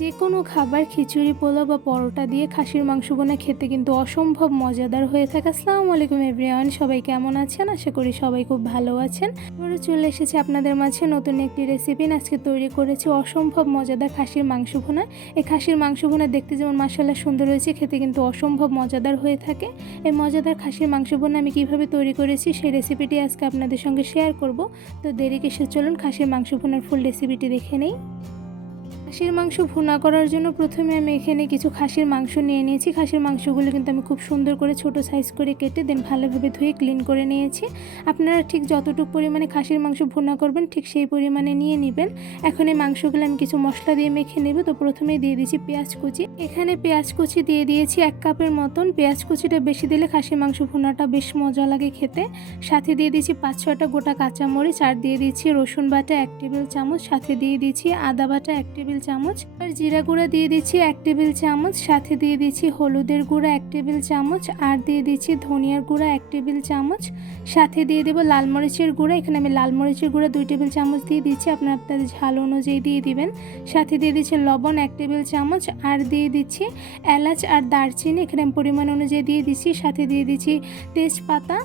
যে কোনো খাবার খিচুড়ি, পোলাও বা পরোটা দিয়ে খাসির মাংস ভুনা খেতে কিন্তু অসম্ভব মজাদার হয়ে থাকে। আসসালামু আলাইকুম এভরিওয়ান, সবাই কেমন আছেন? আশা করি সবাই খুব ভালো আছেন। এবারে চলে এসেছি আপনাদের মাঝে নতুন একটি রেসিপি। আজকে তৈরি করেছি অসম্ভব মজাদার খাসির মাংস ভুনা। এই খাসির মাংস ভুনা দেখতে যেমন মাশাআল্লাহ সুন্দর হয়েছে, খেতে কিন্তু অসম্ভব মজাদার হয়ে থাকে। এই মজাদার খাসির মাংস ভুনা আমি কিভাবে তৈরি করেছি সেই রেসিপিটি আজকে আপনাদের সঙ্গে শেয়ার করব। তো দেরি কিসে, চলুন খাসির মাংস ভুনার ফুল রেসিপিটি দেখে নেই। খাসির মাংস ভুনা করার জন্য প্রথমে আমি এখানে কিছু খাসির মাংস নিয়ে নিয়েছি। খাসির মাংসগুলো কিন্তু আমি খুব সুন্দর করে ছোট সাইজ করে কেটে দেন ভালোভাবে ধুয়ে ক্লিন করে নিয়েছি। আপনারা ঠিক যতটুকু পরিমাণে খাসির মাংস ভুনা করবেন ঠিক সেই পরিমাণে নিয়ে নেবেন। এখন এই মাংসগুলো আমি কিছু মশলা দিয়ে মেখে নেব। তো প্রথমেই দিয়ে দিয়েছি পেঁয়াজ কুচি। এখানে পেঁয়াজ কুচি দিয়ে দিয়েছি 1 কাপের মতন। পেঁয়াজ কুচিটা বেশি দিলে খাসির মাংস ভুনাটা বেশ মজা লাগে খেতে। সাথে দিয়ে দিয়েছি 5-6টা গোটা কাঁচামরিচ, আর দিয়ে দিয়েছি রসুন বাটা 1 টেবিল চামচ, সাথে দিয়ে দিয়েছি আদা বাটা 1 টেবিল চামচ, আর জিরা গুঁড়া দিয়ে দিচ্ছি 1 টেবিল চামচ, সাথে দিয়ে দিচ্ছি হলুদের গুঁড়া 1 টেবিল চামচ, আর দিয়ে দিচ্ছি ধনিয়ার গুঁড়া 1 টেবিল চামচ, সাথে দিয়ে দেব লাল মরিচের গুঁড়া। এখানে আমি লাল মরিচের গুঁড়া 2 টেবিল চামচ দিয়ে দিচ্ছি, আপনাদের ঝাল অনুযায়ী দিয়ে দিবেন। সাথে দিয়ে দিচ্ছি লবণ 1 টেবিল চামচ, আর দিয়ে দিচ্ছি এলাচ আর দারচিনি, এখানে আমি পরিমাণ অনুযায়ী দিয়ে দিচ্ছি। সাথে দিয়ে দিচ্ছি তেজপাতা,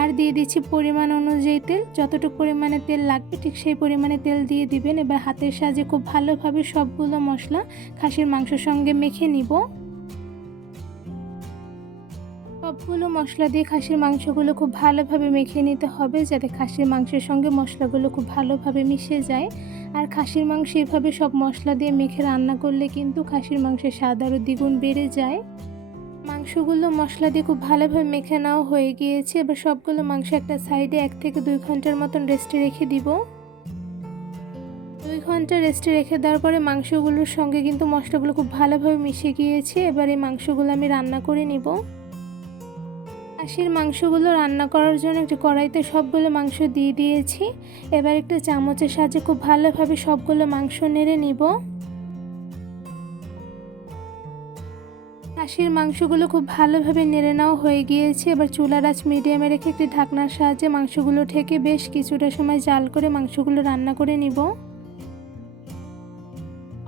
আর দিয়ে দিচ্ছি পরিমাণ অনুযায়ী তেল। যতটুকু পরিমাণে তেল লাগবে ঠিক সেই পরিমাণে তেল দিয়ে দিবেন। এবার হাতের সাহায্যে খুব ভালোভাবে সবগুলো মশলা খাসির মাংসের সঙ্গে মেখে নিব। সবগুলো মশলা দিয়ে খাসির মাংসগুলো খুব ভালোভাবে মেখে নিতে হবে, যাতে খাসির মাংসের সঙ্গে মশলাগুলো খুব ভালোভাবে মিশে যায়। আর খাসির মাংস এভাবে সব মশলা দিয়ে মেখে রান্না করলে কিন্তু খাসির মাংসের স্বাদ আরও দ্বিগুণ বেড়ে যায়। মাংসগুলো মশলা দিয়ে খুব ভালোভাবে মেখে নেওয়া হয়ে গিয়েছে। এবার সবগুলো মাংস একটা সাইডে 1 থেকে 2 ঘন্টার মতন রেস্টে রেখে দিব। 2 ঘন্টা রেস্টে রেখে দেওয়ার পরে মাংসগুলোর সঙ্গে কিন্তু মশলাগুলো খুব ভালোভাবে মিশে গিয়েছে। এবার এই মাংসগুলো আমি রান্না করে নিব। খাসির মাংসগুলো রান্না করার জন্য একটি কড়াইতে সবগুলো মাংস দিয়ে দিয়েছি। এবার একটা চামচের সাহায্যে খুব ভালোভাবে সবগুলো মাংস নেড়ে নিব। খাসির মাংসগুলো খুব ভালোভাবে নেড়ে নেওয়া হয়ে গিয়েছে। এবার চুলার আঁচ মিডিয়ামে রেখে একটি ঢাকনার সাহায্যে মাংসগুলো ঢেকে বেশ কিছুটা সময় জাল করে মাংসগুলো রান্না করে নিব।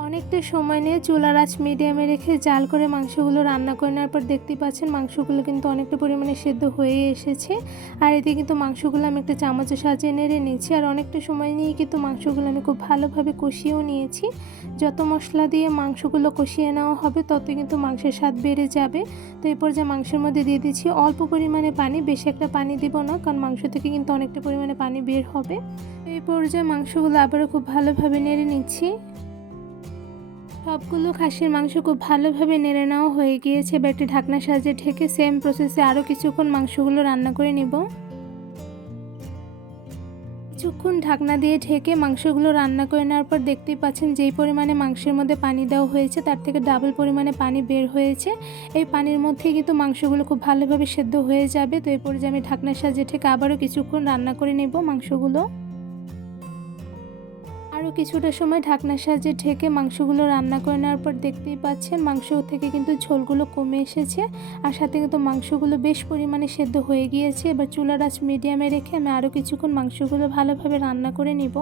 অনেকটা সময় নিয়ে চুলার আঁচ মিডিয়ামে রেখে জাল করে মাংসগুলো রান্না করে নেওয়ার পর দেখতেই পাচ্ছেন মাংসগুলো কিন্তু অনেকটা পরিমাণে সেদ্ধ হয়ে এসেছে। আর এতে কিন্তু মাংসগুলো আমি একটা চামচের সাহায্যে নেড়ে নিয়েছি। আর অনেকটা সময় নিয়ে কিন্তু মাংসগুলো আমি খুব ভালোভাবে কষিয়েও নিয়েছি। যত মশলা দিয়ে মাংসগুলো কষিয়ে নেওয়া হবে তত কিন্তু মাংসের স্বাদ বেড়ে যাবে। তো এই পর্যায়ে মাংসের মধ্যে দিয়ে দিচ্ছি অল্প পরিমাণে পানি, বেশি একটা পানি দিব না, কারণ মাংস থেকে কিন্তু অনেকটা পরিমাণে পানি বের হবে। এই পর্যায়ে মাংসগুলো আবারও খুব ভালোভাবে নেড়ে নিচ্ছি। সবগুলো খাসির মাংস খুব ভালোভাবে নেড়ে নেওয়া হয়ে গিয়েছে। এবার একটি ঢাকনার সাহায্যে ঢেকে সেম প্রসেসে আরও কিছুক্ষণ মাংসগুলো রান্না করে নিব। কিছুক্ষণ ঢাকনা দিয়ে ঢেকে মাংসগুলো রান্না করে নেওয়ার পর দেখতেই পাচ্ছেন যেই পরিমাণে মাংসের মধ্যে পানি দেওয়া হয়েছে তার থেকে ডাবল পরিমাণে পানি বের হয়েছে। এই পানির মধ্যেই কিন্তু মাংসগুলো খুব ভালোভাবে সেদ্ধ হয়ে যাবে। তো এই পর্যায়ে আমি ঢাকনার সাহায্যে ঢেকে আবারও কিছুক্ষণ রান্না করে নেব মাংসগুলো। আরও কিছুটা সময় ঢাকনার সাহায্যে ঢেকে মাংসগুলো রান্না করে নেওয়ার পর দেখতেই পাচ্ছেন মাংস থেকে কিন্তু ঝোলগুলো কমে এসেছে, আর সাথে কিন্তু মাংসগুলো বেশ পরিমাণে সেদ্ধ হয়ে গিয়েছে। এবার চুলার আঁচ মিডিয়ামে রেখে আমি আরও কিছুক্ষণ মাংসগুলো ভালোভাবে রান্না করে নিব।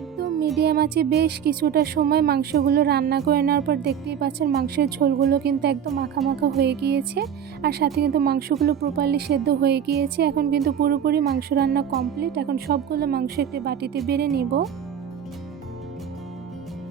একদম মিডিয়াম আঁচে বেশ কিছুটা সময় মাংসগুলো রান্না করে নেওয়ার পর দেখতেই পাচ্ছেন মাংসের ঝোলগুলো কিন্তু একদম মাখা মাখা হয়ে গিয়েছে, আর সাথে কিন্তু মাংসগুলো প্রপারলি সেদ্ধ হয়ে গিয়েছে। এখন কিন্তু পুরোপুরি মাংস রান্না কমপ্লিট। এখন সবগুলো মাংস একটি বাটিতে বেড়ে নিব।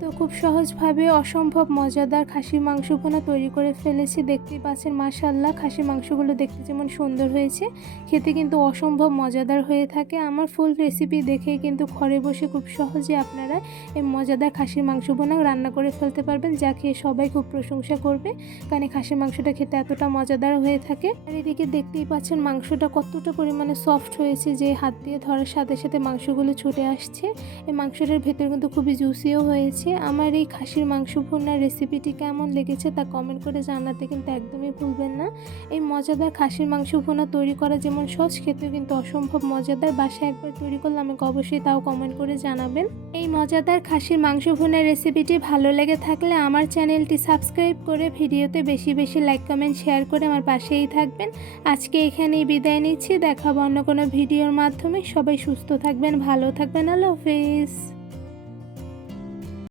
তো খুব সহজভাবে অসম্ভব মজাদার খাসির মাংস ভুনা তৈরি করে ফেলেছি। দেখতেই পাচ্ছেন মাশাআল্লাহ খাসির মাংসগুলো দেখতে যেমন সুন্দর হয়েছে, খেতে কিন্তু অসম্ভব মজাদার হয়ে থাকে। আমার ফুল রেসিপি দেখেই কিন্তু ঘরে বসে খুব সহজে আপনারা এই মজাদার খাসির মাংস ভুনা রান্না করে ফেলতে পারবেন, যা খেয়ে সবাই খুব প্রশংসা করবে, কারণ খাসির মাংসটা খেতে এতটা মজাদার হয়ে থাকে। আর এদিকে দেখতেই পাচ্ছেন মাংসটা কতটা পরিমাণে সফট হয়েছে, যে হাত দিয়ে ধরার সাথে সাথে মাংসগুলো ছুটে আসছে। এই মাংসটার ভেতর কিন্তু খুবই জুসিও হয়েছে। আমার এই খাসির মাংস ভুনার রেসিপিটি কেমন লেগেছে তা কমেন্ট করে জানাতে কিন্তু একদমই ভুলবেন না। এই মজাদার খাসির মাংস ভুনা তৈরি করা যেমন সহজ, খেতেও কিন্তু অসম্ভব মজাদার। বাসায় একবার তৈরি করলে আমাকে অবশ্যই তাও কমেন্ট করে জানাবেন। এই মজাদার খাসির মাংস ভুনার রেসিপিটি ভালো লেগে থাকলে আমার চ্যানেলটি সাবস্ক্রাইব করে ভিডিওতে বেশি বেশি লাইক কমেন্ট শেয়ার করে আমার পাশেই থাকবেন। আজকে এখানেই বিদায় নিচ্ছি, দেখাবো অন্য কোনো ভিডিওর মাধ্যমে। সবাই সুস্থ থাকবেন, ভালো থাকবেন। আল্লাহ হাফেজ।